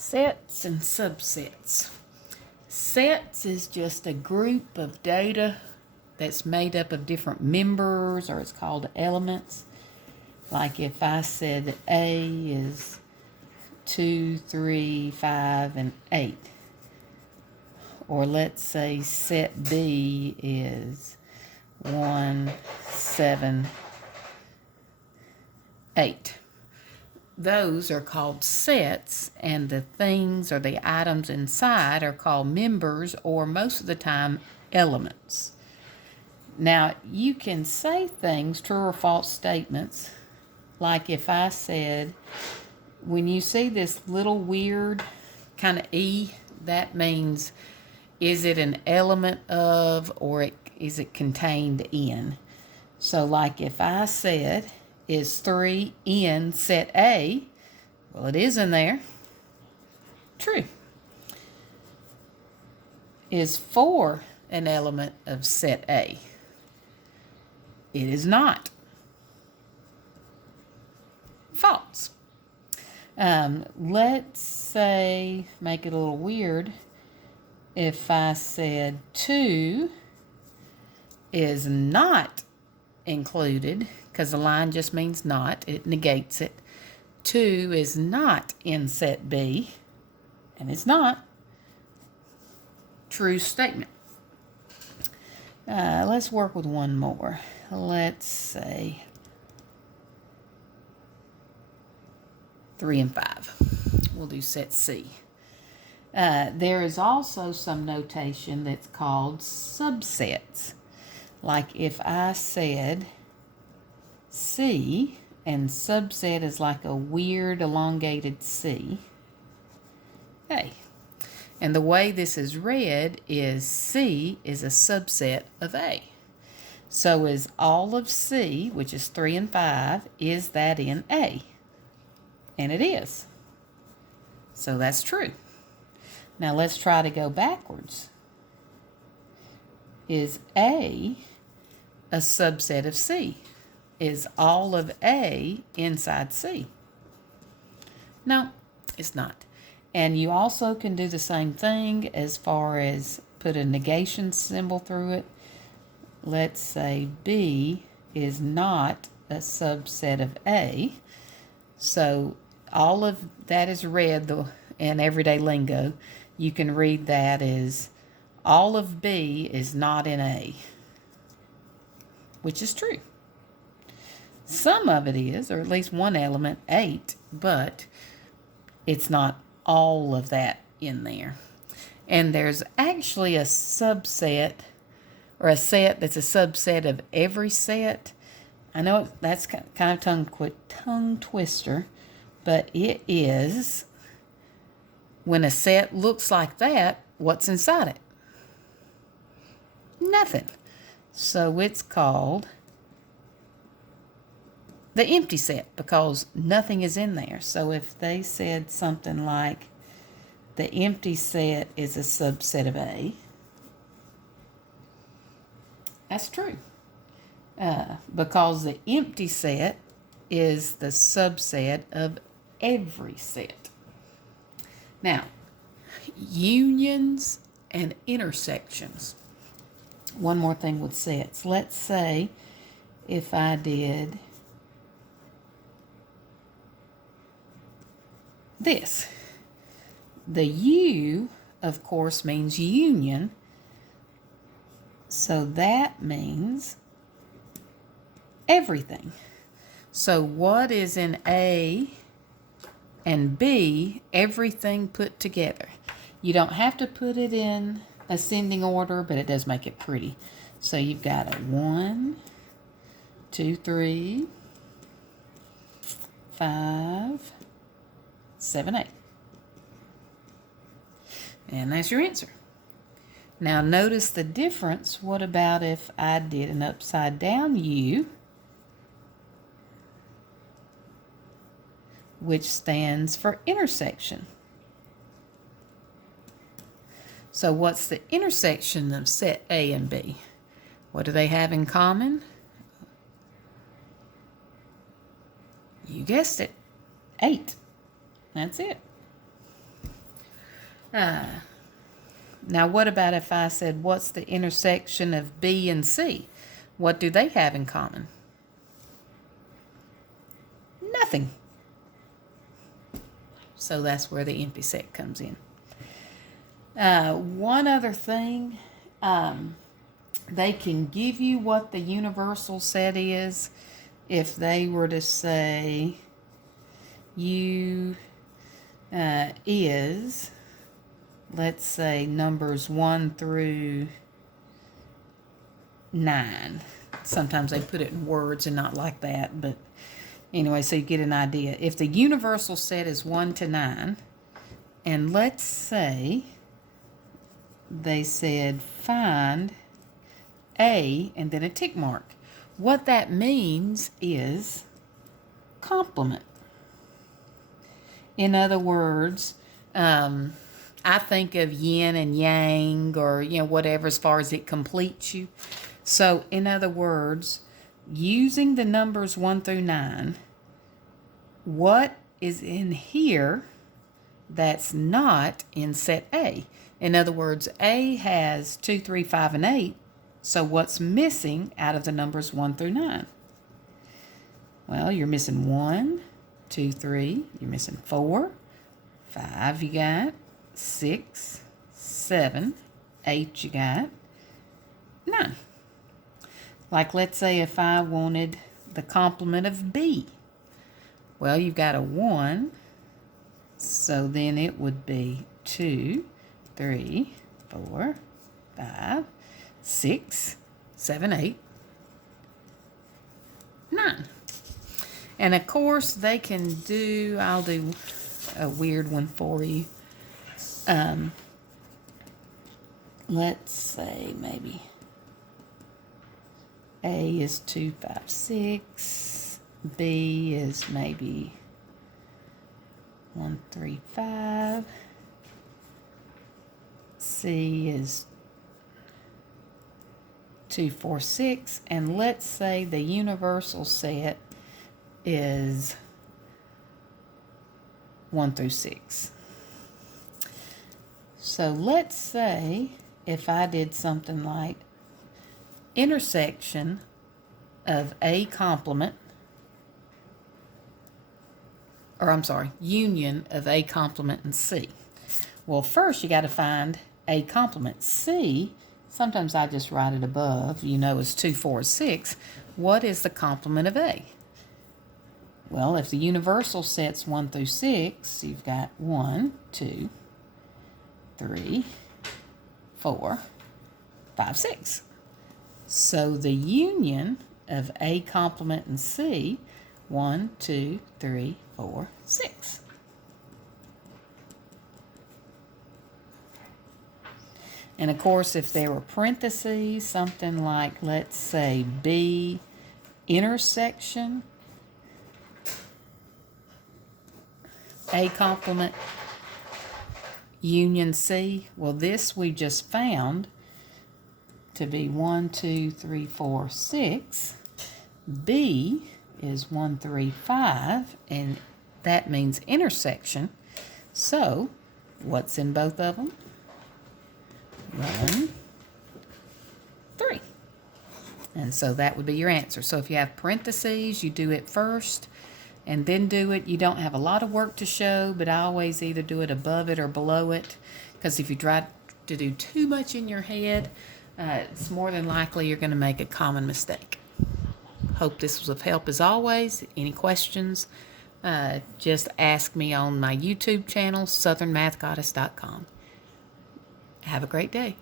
Sets and subsets. Sets is just a group of data that's made up of different members, or it's called elements. Like if I said A is 2, 3, 5, and 8. Or let's say set B is 1, 7, 8. Those are called sets, and the things or the items inside are called members, or most of the time elements. Now, you can say things, true or false statements, like if I said, when you see this little weird kind of E, that means is it an element of, or is it contained in? So like if I said, is 3 in set A? Well, it is in there. True. Is 4 an element of set A? It is not. False. Let's say, make it a little weird, if I said 2 is not included, because the line just means not, it negates it. 2 is not in set B, and it's not. True statement. Let's work with one more. Let's say 3 and 5. We'll do set C. There is also some notation that's called subsets. Like if I said C, and subset is like a weird elongated C. Okay. And the way this is read is C is a subset of A. So is all of C, which is 3 and 5, is that in A? And it is. So that's true. Now let's try to go backwards. Is A a subset of C? Is all of A inside C? No, it's not. And you also can do the same thing as far as put a negation symbol through it. Let's say B is not a subset of A. So all of that is read in everyday lingo. You can read that as all of B is not in A, which is true. Some of it is, or at least one element, 8, but it's not all of that in there. And there's actually a subset, or a set that's a subset of every set. I know that's kind of tongue twister, but it is, when a set looks like that, what's inside it? Nothing. So it's called the empty set, because nothing is in there. So if they said something like the empty set is a subset of A, that's true. Because the empty set is the subset of every set. Now, unions and intersections. One more thing with sets. Let's say if I did this. The U, of course, means union. So that means everything. So what is in A and B? Everything put together. You don't have to put it in ascending order, but it does make it pretty. So you've got a 1, 2, 3, 5, 7, 8. And that's your answer. Now notice the difference. What about if I did an upside down U, which stands for intersection? So what's the intersection of set A and B? What do they have in common? You guessed it, 8. That's it. Now, what about if I said, what's the intersection of B and C? What do they have in common? Nothing. So that's where the empty set comes in. One other thing, they can give you what the universal set is if they were to say U is, let's say, numbers 1 through 9. Sometimes they put it in words and not like that, but anyway, so you get an idea. If the universal set is 1 to 9, and let's say they said find A and then a tick mark. What that means is complement. In other words, I think of yin and yang, or whatever, as far as it completes you. So in other words, using the numbers 1 through 9, what is in here that's not in set A? In other words, A has 2, 3, 5, and 8. So what's missing out of the numbers 1 through 9? Well, you're missing 1, 2, 3. You're missing 4, 5 you got, 6, 7, 8 you got, 9. Like, let's say if I wanted the complement of B. Well, you've got a 1, so then it would be 2, 3, 4, 5, 6, 7, 8, 9. And of course, they can do, I'll do a weird one for you. Let's say maybe A is 2, 5, 6. B is maybe 1, 3, 5. C is 2, 4, 6. And let's say the universal set is 1 through 6. So let's say if I did something like intersection of A complement, or I'm sorry, union of A complement and C. Well, first you got to find A complement. C, sometimes I just write it above, is 2, 4, 6. What is the complement of A? Well, if the universal set's 1 through 6, you've got 1, 2, 3, 4, 5, 6. So the union of A complement and C, 1, 2, 3, 4, 6. And of course, if there were parentheses, something like, let's say, B intersection A complement union C, well, this we just found to be 1, 2, 3, 4, 6. B is 1, 3, 5, and that means intersection. So, what's in both of them? 1, 3. And so that would be your answer. So if you have parentheses, you do it first and then do it. You don't have a lot of work to show, but I always either do it above it or below it, because if you try to do too much in your head, it's more than likely you're going to make a common mistake. Hope this was of help as always. Any questions, just ask me on my YouTube channel, southernmathgoddess.com. Have a great day.